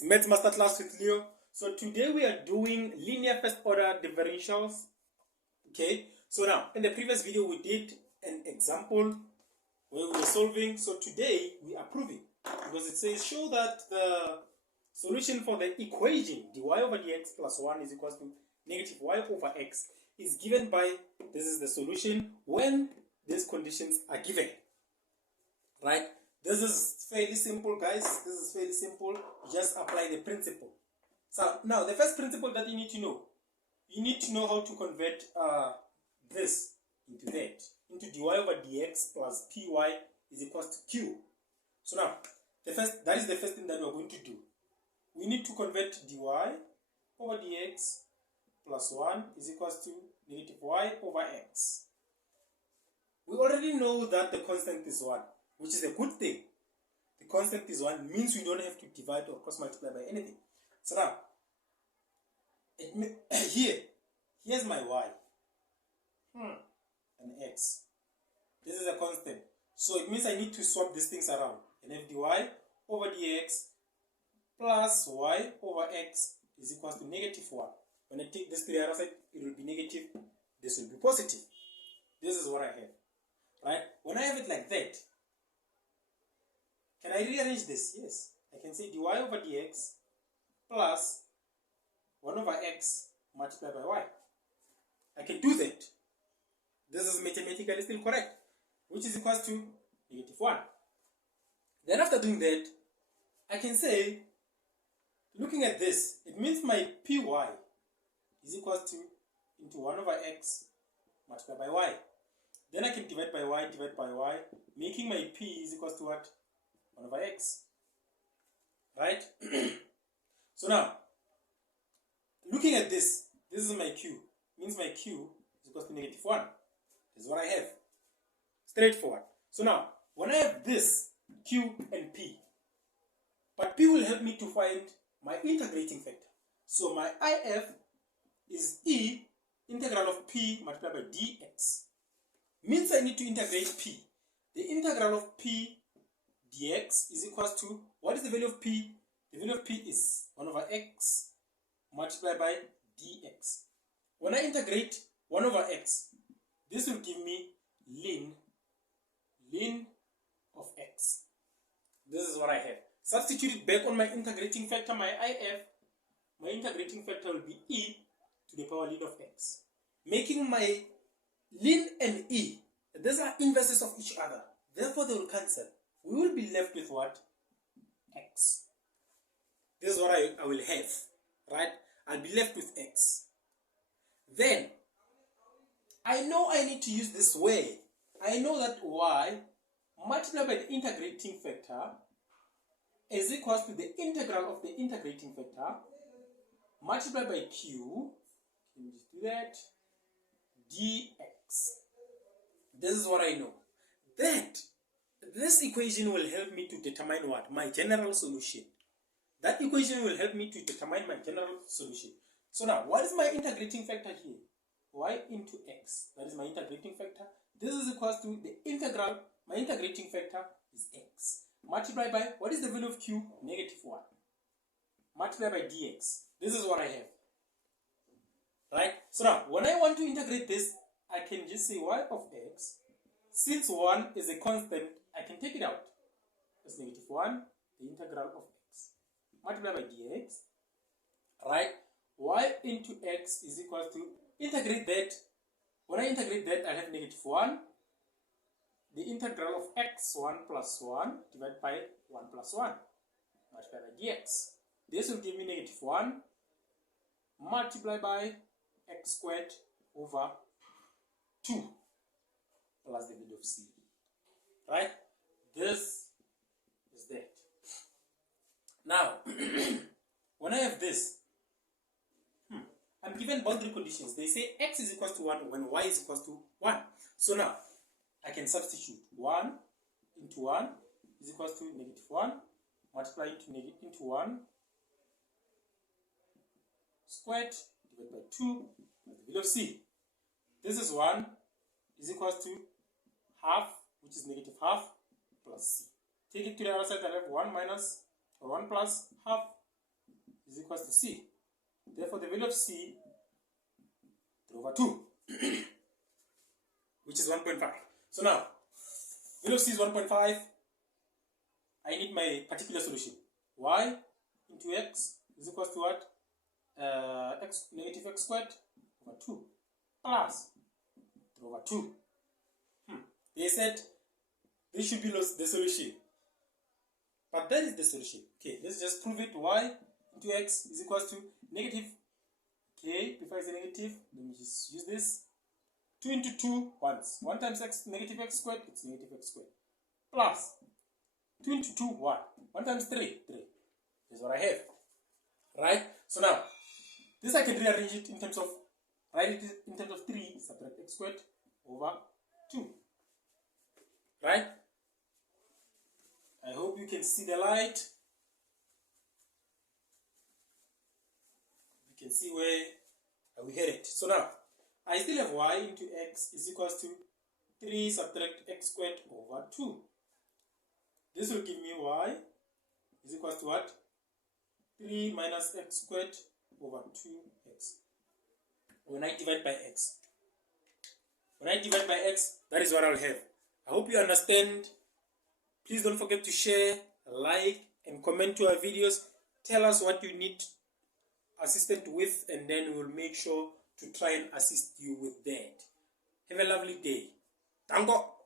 It's Maths Masterclass with Leo. So today we are doing linear first order differentials. Okay, so now in the previous video we did an example where we were solving. So today we are proving, because it says show that the solution for the equation dy over dx plus 1 is equal to negative y over x is given by, this is the solution when these conditions are given, right? This is fairly simple, guys. This is fairly simple. You just apply the principle. So now the first principle that you need to know how to convert this into that, into dy over dx plus py is equal to q. So now that is the first thing that we're going to do. We need to convert dy over dx plus 1 is equal to negative y over x. We already know that the constant is 1, which is a good thing. The constant is 1 means we don't have to divide or cross multiply by anything. So now, here's my y and x. This is a constant. So it means I need to swap these things around and have dy over dx plus y over x is equal to negative 1. When I take this to the other side, it will be negative. This will be positive. This is what I have. Right? When I have it like that, can I rearrange this? Yes. I can say dy over dx plus 1 over x multiplied by y. I can do that. This is mathematically still correct, which is equal to negative 1. Then after doing that, I can say, looking at this, it means my py is equal to into 1 over x multiplied by y. Then I can divide by y, making my p is equal to what? 1 over x. Right? So now, looking at this, this is my q. Means my q is equal to negative 1. This is what I have. Straightforward. So now, when I have this, q and p, but p will help me to find my integrating factor. So my if is e integral of p multiplied by dx. Means I need to integrate p. The integral of p dx is equal to, what is the value of p? The value of p is 1 over x multiplied by dx. When I integrate 1 over x, this will give me ln of x. This is what I have. Substitute it back on my integrating factor, my if. My integrating factor will be e to the power ln of x. Making my ln and e, these are inverses of each other. Therefore, they will cancel. We will be left with what? X. This is what I will have, right? I'll be left with x. Then, I know I need to use this way. I know that y multiplied by the integrating factor is equal to the integral of the integrating factor multiplied by q. Let me just do that. Dx. This is what I know. This equation will help me to determine what? My general solution. That equation will help me to determine my general solution. So now, what is my integrating factor here? Y into x. That is my integrating factor. This is equal to the integral. My integrating factor is x. Multiplied by, what is the value of q? Negative 1. Multiplied by dx. This is what I have. Right? So now, when I want to integrate this, I can just say y of x. Since 1 is a constant, I can take it out. That's negative 1, the integral of x. Multiplied by dx. Right? Y into x is equal to, integrate that. When I integrate that, I have negative 1. The integral of x1 plus 1 divided by 1 plus 1. Multiplied by dx. This will give me negative 1 multiplied by x squared over 2 plus the value of c. Right? This is that. Now, when I have this, I'm given boundary conditions. They say x is equal to 1 when y is equal to 1. So now, I can substitute 1 into 1 is equal to negative 1 multiply into 1 squared divided by 2 the value of c. This is 1 is equal to half, which is negative half, plus c. Take it to the other side, I have 1 minus or 1 plus half is equals to c. Therefore, the value of c 3 over 2, which is 1.5. So now, value of c is 1.5. I need my particular solution. Y into x is equals to what? X negative x squared over 2 plus 3 over 2. They said this should be the solution. But that is the solution. Okay, let's just prove it. Y into x is equals to negative. Okay, before I say negative, let me just use this. 2 into 2 once. 1 times x negative x squared, it's negative x squared. Plus 2 into 2, 1. 1 times 3, 3. That's what I have. Right? So now, this I can rearrange it in terms of, write it in terms of 3 subtract x squared over 2. Right? I hope you can see the light. You can see where we headed. So now, I still have y into x is equals to 3 subtract x squared over 2. This will give me y is equals to what? 3 minus x squared over 2x. When I divide by x. When I divide by x, that is what I'll have. I hope you understand. Please don't forget to share, like, and comment to our videos. Tell us what you need assistance with, and then we'll make sure to try and assist you with that. Have a lovely day. Tango!